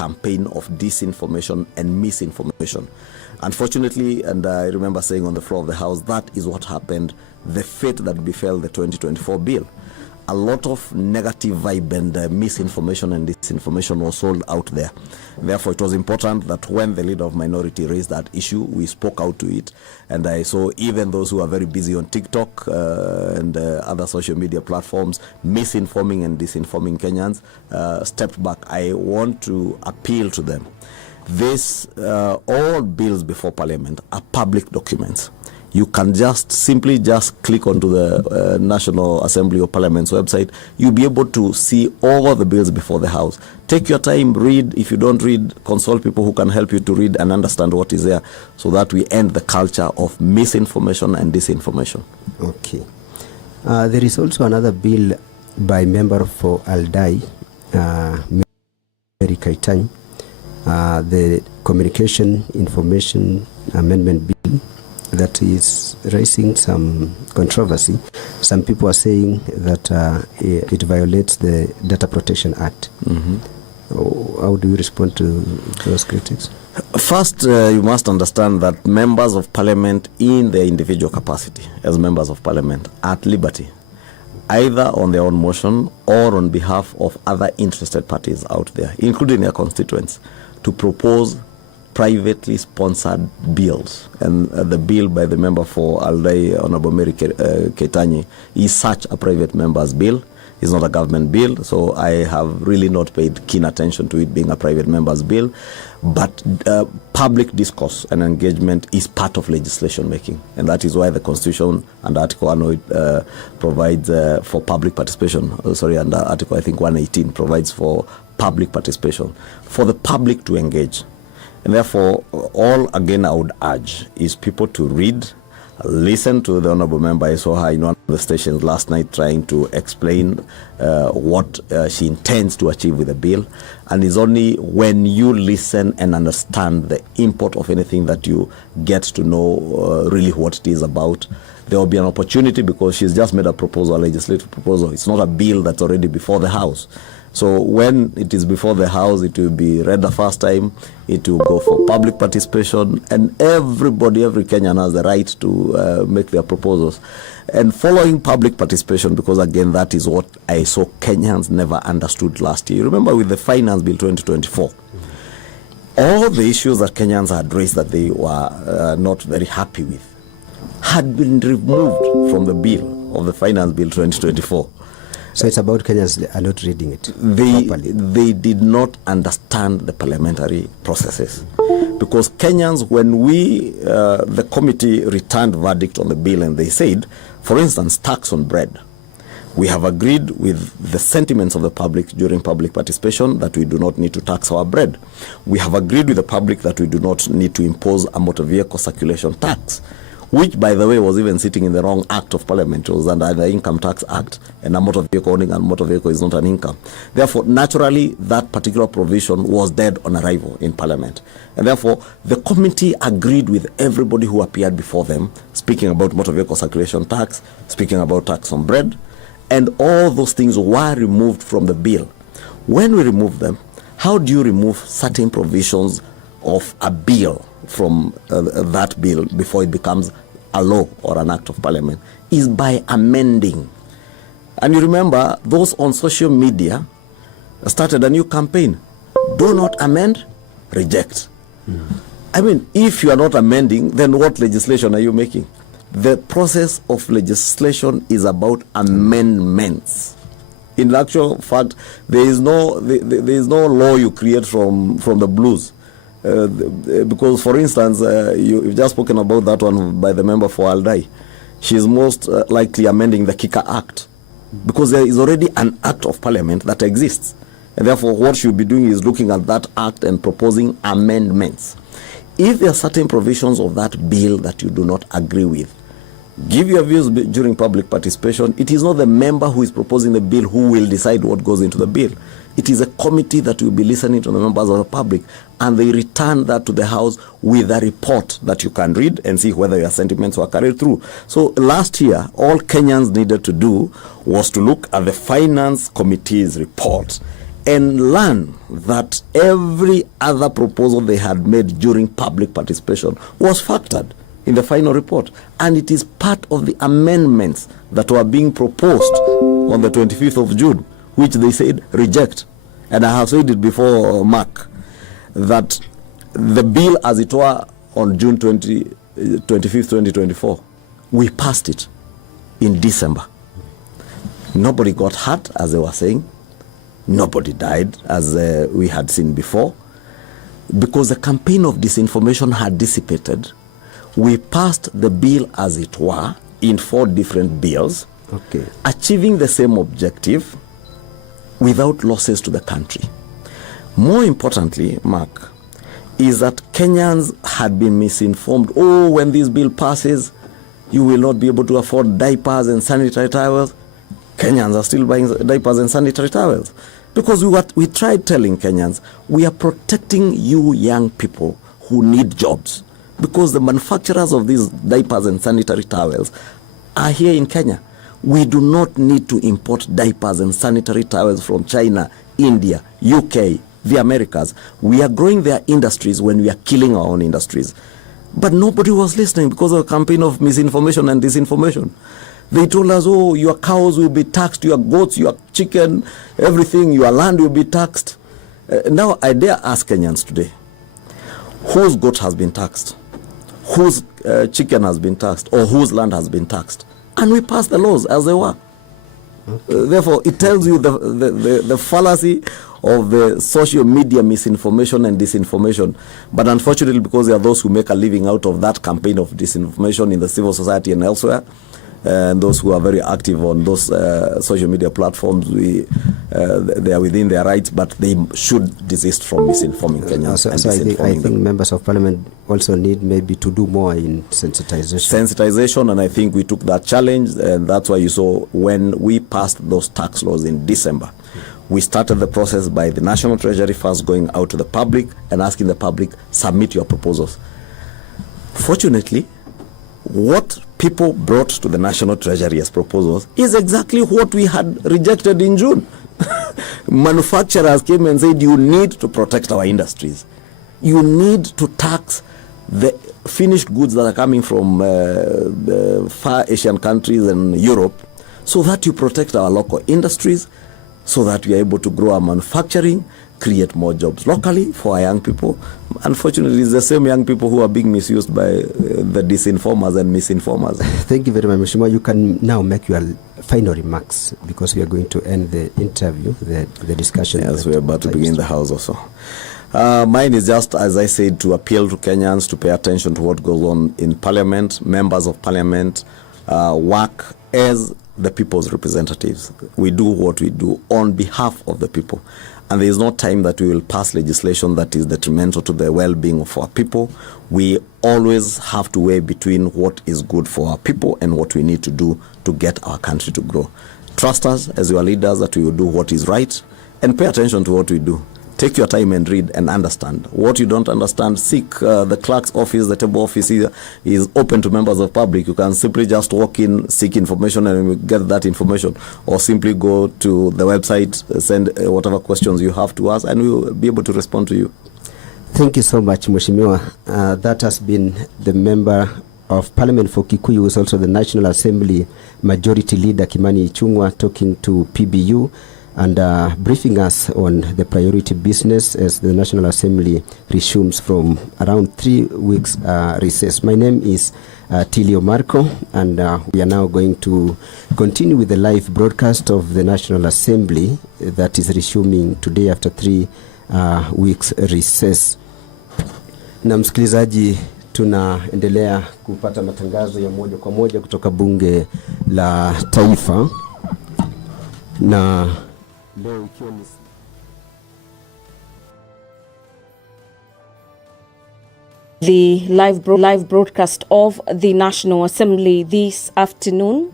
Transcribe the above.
campaign of disinformation and misinformation. Unfortunately, and I remember saying on the floor of the House, that is what happened, the fate that befell the 2024 bill. A lot of negative vibe and misinformation and disinformation was sold out there. Therefore, it was important that when the leader of minority raised that issue, we spoke out to it. And I saw even those who are very busy on TikTok and other social media platforms misinforming and disinforming Kenyans stepped back. I want to appeal to them. This, all bills before Parliament are public documents. You can simply click onto the National Assembly or Parliament's website. You'll be able to see all the bills before the House. Take your time, read. If you don't read, consult people who can help you to read and understand what is there, so that we end the culture of misinformation and disinformation. Okay. There is also another bill by member for Aldai, Mary Kaitan, the Communication Information Amendment Bill, that is raising some controversy. Some people are saying that it violates the Data Protection Act. How do you respond to those critics? First, you must understand that members of Parliament in their individual capacity as members of Parliament are at liberty, either on their own motion or on behalf of other interested parties out there, including their constituents, to propose privately sponsored bills. And the bill by the member for Aldai, Honorable Mary Ketanyi, is such a private member's bill. It's not a government bill, so I have really not paid keen attention to it being a private member's bill. But public discourse and engagement is part of legislation making, and that is why the Constitution and Article 108 provides for public participation. And Article, I think, 118 provides for public participation, for the public to engage. And therefore, all again I would urge is people to read, listen to the Honorable Member. I saw her in one of the stations last night trying to explain what she intends to achieve with the bill. And it's only when you listen and understand the import of anything that you get to know really what it is about. There will be an opportunity, because she's just made a proposal, a legislative proposal. It's not a bill that's already before the House. So when it is before the House, it will be read the first time, it will go for public participation, and everybody, every Kenyan has the right to make their proposals. And following public participation, because again, that is what I saw Kenyans never understood last year. You remember with the Finance Bill 2024, all the issues that Kenyans had raised that they were not very happy with had been removed from the bill of the Finance Bill 2024. So it's about Kenyans are not reading it properly. They did not understand the parliamentary processes. Because Kenyans, when the committee returned verdict on the bill, and they said, for instance, tax on bread. We have agreed with the sentiments of the public during public participation that we do not need to tax our bread. We have agreed with the public that we do not need to impose a motor vehicle circulation tax, which, by the way, was even sitting in the wrong act of Parliament. It was under the Income Tax Act, and a motor vehicle owning a motor vehicle is not an income. Therefore, naturally, that particular provision was dead on arrival in Parliament. And therefore, the committee agreed with everybody who appeared before them, speaking about motor vehicle circulation tax, speaking about tax on bread, and all those things were removed from the bill. When we remove them, how do you remove certain provisions of a bill from that bill before it becomes a law or an act of Parliament? Is by amending. And you remember, those on social media started a new campaign. Do not amend, reject. I mean, if you are not amending, then what legislation are you making? The process of legislation is about amendments. In actual fact, there is no law you create from the blues. Because, for instance, you've just spoken about that one by the member for Aldai. She is most likely amending the Kika Act, because there is already an act of Parliament that exists. And therefore, what she'll be doing is looking at that act and proposing amendments. If there are certain provisions of that bill that you do not agree with, give your views during public participation. It is not the member who is proposing the bill who will decide what goes into the bill. It is a committee that will be listening to the members of the public, and they return that to the House with a report that you can read and see whether your sentiments were carried through. So last year, all Kenyans needed to do was to look at the Finance Committee's report and learn that every other proposal they had made during public participation was factored in the final report, and it is part of the amendments that were being proposed on the 25th of June, which they said reject. And I have said it before, Mark, that the bill as it were on June 25th, 2024, we passed it in December. Nobody got hurt, as they were saying. Nobody died, as we had seen before. Because the campaign of disinformation had dissipated, we passed the bill as it were in 4 different bills, achieving the same objective without losses to the country. More importantly, Mark, is that Kenyans had been misinformed. Oh, when this bill passes, you will not be able to afford diapers and sanitary towels. Kenyans are still buying diapers and sanitary towels. Because we tried telling Kenyans, we are protecting you young people who need jobs. Because the manufacturers of these diapers and sanitary towels are here in Kenya. We do not need to import diapers and sanitary towels from China, India, UK, the Americas. We are growing their industries when we are killing our own industries. But nobody was listening because of a campaign of misinformation and disinformation. They told us, oh, your cows will be taxed, your goats, your chicken, everything, your land will be taxed. Now, I dare ask Kenyans today, whose goat has been taxed? Whose chicken has been taxed? Or whose land has been taxed? And we passed the laws as they were. Therefore, it tells you the fallacy of the social media misinformation and disinformation. But unfortunately, because there are those who make a living out of that campaign of disinformation in the civil society and elsewhere, and those who are very active on those social media platforms, they are within their rights, but they should desist from misinforming Kenyans. I think members of parliament also need maybe to do more in sensitization. And I think we took that challenge, and that's why you saw when we passed those tax laws in December, we started the process by the National Treasury first going out to the public and asking the public, submit your proposals. Fortunately, what people brought to the National Treasury as proposals is exactly what we had rejected in June. Manufacturers came and said, you need to protect our industries. You need to tax the finished goods that are coming from the far Asian countries and Europe, so that you protect our local industries, so that we are able to grow our manufacturing, create more jobs locally for our young people. Unfortunately, it's the same young people who are being misused by the disinformers and misinformers. Thank you very much, Mheshimiwa. You can now make your final remarks, because we are going to end the interview, the discussion. Yes, we are about to begin the House also. Mine is just, as I said, to appeal to Kenyans to pay attention to what goes on in Parliament. Members of Parliament work as the people's representatives. We do what we do on behalf of the people. And there is no time that we will pass legislation that is detrimental to the well-being of our people. We always have to weigh between what is good for our people and what we need to do to get our country to grow. Trust us as your leaders that we will do what is right, and pay attention to what we do. Take your time and read and understand. What you don't understand, seek the clerk's office. The table office here is open to members of public. You can simply just walk in, seek information, and you get that information. Or simply go to the website, send whatever questions you have to us, and we will be able to respond to you. Thank you so much, Mheshimiwa. That has been the Member of Parliament for Kikuyu, who is also the National Assembly Majority Leader, Kimani Ichung'wah, talking to PBU and briefing us on the priority business as the National Assembly resumes from around 3 weeks recess. My name is Tilio Marco, and we are now going to continue with the live broadcast of the National Assembly that is resuming today after 3 weeks recess. Na msikilizaji, tunaendelea kupata matangazo ya moja kwa moja kutoka bunge la taifa, na leo ikiwa ni the live broadcast of the National Assembly this afternoon.